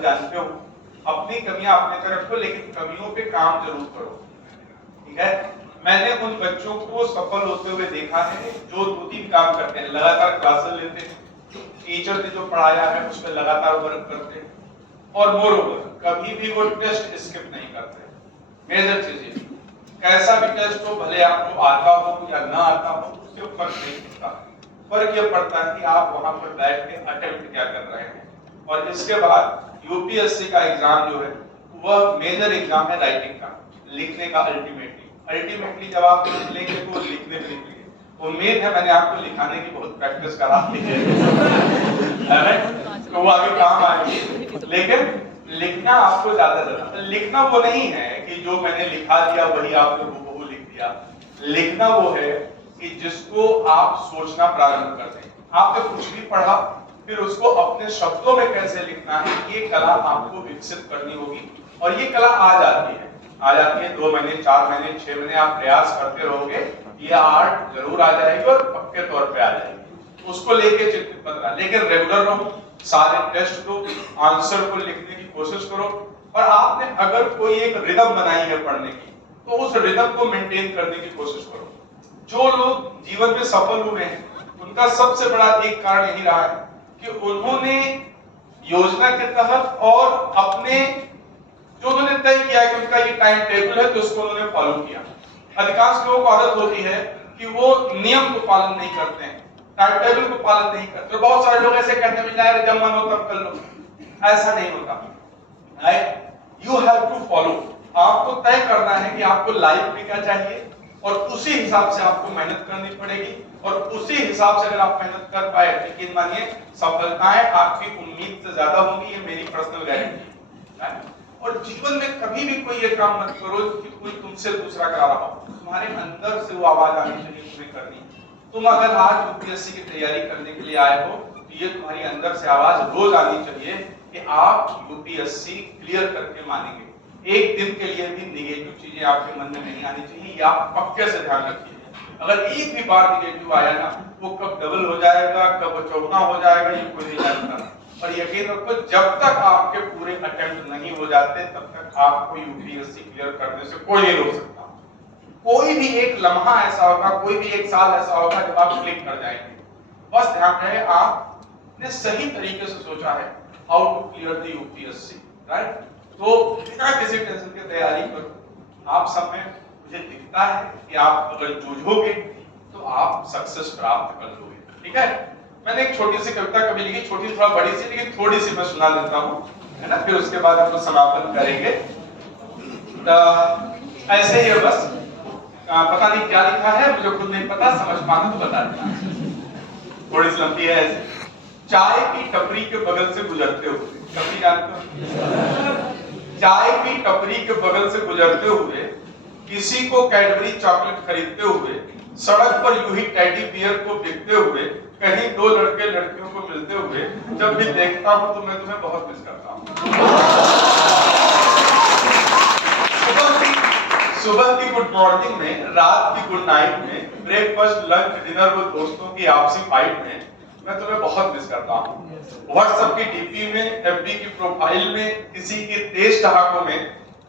वो जानते हो। अपनी कमियां अपने तरफ रखो, लेकिन कमियों पे काम जरूर करो, ठीक है। मैंने उन बच्चों को सफल होते हुए देखा है जो 2-3 काम करते हैं, लगातार क्लासेस लेते हैं, टीचर ने जो पढ़ाया है उस पर लगातार वर्क करते हैं, और मोरओवर कभी भी वो टेस्ट स्किप नहीं करते। मेजर चीज कैसा भी टेस्ट हो, भले आपको आता हो या ना आता हो, उससे फर्क नहीं पड़ता। फर्क ये पड़ता है कि आप वहां पर बैठ के अटेम्प्ट क्या कर रहे हैं। और इसके बाद यूपीएससी का एग्जाम जो है वह मेजर एग्जाम है राइटिंग का, लिखने का। अल्टीमेटली जब आप लिखेंगे तो लिखने में निकलेंगे। उम्मीद है मैंने आपको लिखाने की बहुत प्रैक्टिस करा दी है तो वो आगे काम आएगी। लेकिन लिखना आपको ज्यादा जरूरत। लिखना वो नहीं है कि जो मैंने लिखा दिया वही आपने हूबहू लिख दिया। लिखना वो है कि जिसको आप सोचना प्रारंभ कर दें। आपने कुछ भी पढ़ा, फिर उसको अपने शब्दों में कैसे लिखना है, ये कला आपको विकसित करनी होगी। और ये कला आ जाती है 2 महीने, 4 महीने, 6 महीने आप प्रयास करते रहोगे, ये आर्ट जरूर आ जाएगी और पक्के तौर पे आ जाएगी। उसको लेके चिंतित मत रहो, लेकिन रेगुलर रहो, सारे टेस्ट दो, आंसर को लिखने की कोशिश करो। और आपने अगर कोई एक रिदम बनाई है पढ़ने की, तो उस रिदम को मेंटेन करने की कोशिश करो। जो लोग जीवन में सफल हुए हैं उनका सबसे बड़ा एक कारण यही रहा है कि उन्होंने योजना के तहत और अपने जो उन्होंने तय किया कि उनका ये टाइम टेबल है तो उसको उन्होंने फॉलो किया। अधिकांश लोगों को आदत होती है कि वो नियम को पालन नहीं करते हैं, टाइम टेबल को पालन नहीं करते। तो बहुत सारे लोग ऐसे कहते हैं यार जब मन हो तब कर लो। ऐसा नहीं होता, right. You have to follow. आपको तय करना है कि आपको लाइफ में क्या चाहिए, और उसी हिसाब से आपको मेहनत करनी पड़ेगी। और उसी हिसाब से अगर आप मेहनत कर पाए, यकीन मानिए सफलताएं आपकी उम्मीद से ज्यादा होंगी। ये मेरी पर्सनल गारंटी है। और जीवन में कभी भी कोई ये काम मत करो कि कोई तुमसे दूसरा करा रहा हो। तुम्हारे अंदर से वो आवाज आनी चाहिए तुम्हें करनी। तुम अगर आज यूपीएससी की तैयारी करने के लिए आए हो तो ये तुम्हारी अंदर से आवाज रोज आनी चाहिए कि आप यूपीएससी क्लियर करके मानेंगे। एक दिन के लिए भी निगेटिव चीजें आपके मन में नहीं आनी चाहिए, ये आप पक्के से ध्यान रखिए। अगर एक भी बार निगेटिव आया ना, वो कब डबल हो जाएगा, कब चौगुना हो जाएगा, ये कोई नहीं जानता। और यकीन रखो, जब तक आपके पूरे अटेम्प्ट नहीं हो जाते तब तक आपको यूपीएससी क्लियर करने से कोई नहीं रोक सकता। कोई भी एक लम्हा ऐसा होगा, कोई भी एक साल ऐसा होगा जब आप क्लिक कर जाएंगे। बस ध्यान रहे आपने सही तरीके से सोचा है how to clear the UPSC, right. तो बिना किसी टेंशन के तैयारी करो। आप सब में मुझे दिखता है कि आप अगर जूझोगे तो आप सक्सेस प्राप्त कर लोगे, ठीक है। मैंने एक छोटी सी कविता कभी लिखी, छोटी थोड़ा बड़ी सी, लेकिन थोड़ी सी मैं सुना देता हूँ, है ना, फिर उसके बाद हम लोग समापन करेंगे। तो ऐसे ही है बस, पता नहीं क्या लिखा है, मुझे खुद नहीं पता, समझ पाना तो बता देना। थोड़ी सी लंबी है ऐसे। चाय की टपरी के बगल से गुजरते हुए, टपरी जानते हो? चाय की टपरी के बगल से गुजरते हुए, किसी को कैडबरी चॉकलेट खरीदते हुए, सड़क पर यूं ही टेडी बियर को बिकते हुए, कहीं 2 लड़के लड़कियों को मिलते हुए, जब भी देखता हूं तो मैं तुम्हें बहुत मिस करता हूं। सुबह की गुड मॉर्निंग में, रात की गुड नाइट में, ब्रेकफास्ट, लंच, डिनर व दोस्तों की आपसी फाइट में मैं तुम्हें बहुत मिस करता हूं। व्हाट्सएप की डीपी में, एफबी की प्रोफाइल में, किसी के तेज ठहाकों में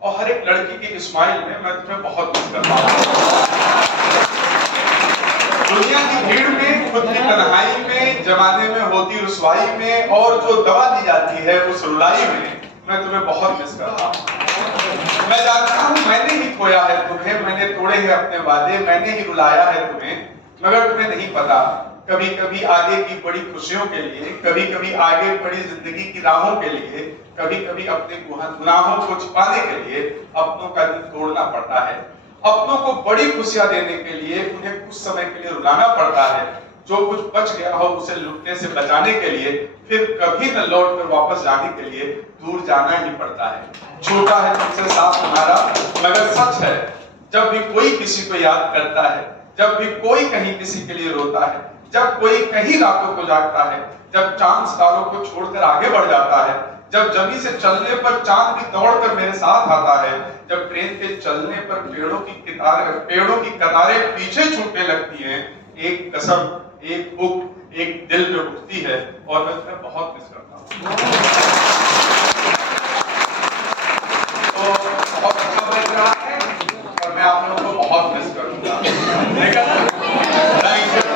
और हर एक लड़की की स्माइल में मैं तुम्हें बहुत मिस करता हूं। दुनिया की भीड़ में, खुद की तन्हाई में, जमाने में होती रुसवाई में, और जो दवा दी जाती है उस रुलाई में मैं तुम्हें बहुत मिस करता हूं। मैं जानता हूं मैंने ही खोया है तुम्हें, मैंने तोड़े हैं अपने वादे, मैंने ही रुलाया है तुम्हें, मगर तुम्हें नहीं पता कभी कभी आगे की बड़ी खुशियों के लिए, कभी कभी आगे बड़ी जिंदगी की राहों के लिए, कभी कभी अपने गुनाहों को छिपाने के लिए अपनों का दिल तोड़ना पड़ता है। अपनों को बड़ी खुशियां देने के लिए उन्हें कुछ समय के लिए रुलाना पड़ता है। जो कुछ बच गया हो उसे लुटने से बचाने के लिए फिर कभी न लौट कर वापस जाने के लिए दूर जाना ही पड़ता है। छोटा है तुमसे साथ तुम्हारा, मगर सच है जब भी कोई किसी को याद करता है, जब भी कोई कहीं किसी के लिए रोता है, जब कोई कहीं रातों को जागता है, जब चांद सितारों को छोड़कर आगे बढ़ जाता है, जब जमीन से चलने पर चांद भी दौड़कर मेरे साथ आता है, जब ट्रेन के चलने पर पेड़ों की कतारें पीछे छूटने लगती हैं, एक कसम, एक भूख, एक दिल में उठती है और मैं तुम्हें बहुत मिस करता हूँ।